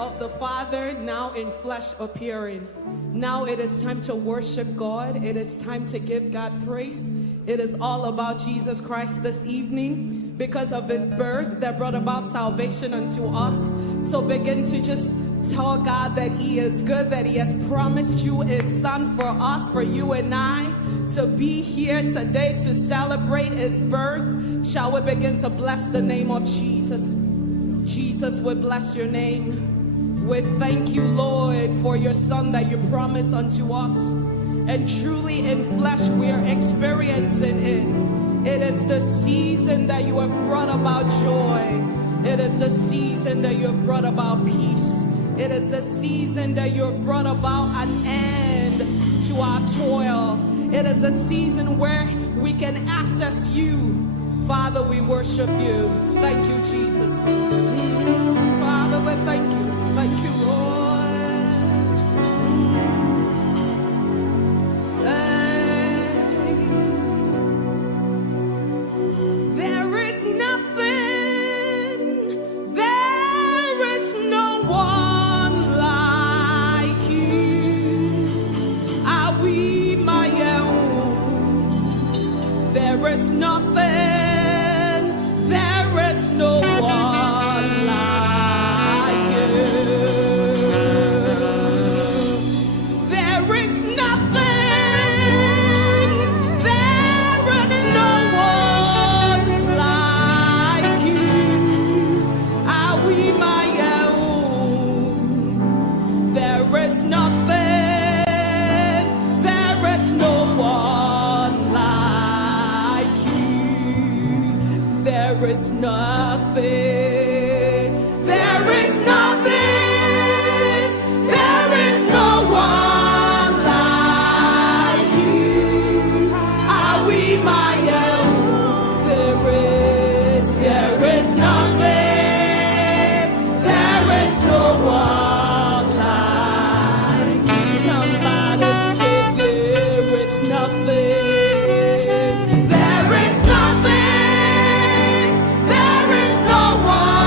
of the Father, now in flesh appearing. Now it is time to worship God. It is time to give God praise. It is all about Jesus Christ this evening because of his birth that brought about salvation unto us. So begin to just tell God that he is good, that he has promised you his son for us, for you and I, to be here today to celebrate his birth. Shall we begin to bless the name of Jesus? Jesus, we bless your name. We thank you, Lord, for your son that you promised unto us. And truly in flesh we are experiencing it. It is the season that you have brought about joy. It is the season that you have brought about peace. It is the season that you have brought about an end to our toil. It is a season where we can access you. Father, we worship you. Thank you, Jesus. Father, we thank you. Thank you, Lord. There is nothing, there is no one like you. Are we my own? There is nothing, there is no one like you. There is nothing, there is no one like you. Are we my own? There is nothing, there is no one like you. There is nothing. There is nothing. There is no one like you. Are we my own? There is nothing. There is no one like you. Somebody say there is nothing. There is nothing. There is no one.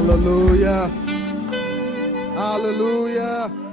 Hallelujah. Hallelujah.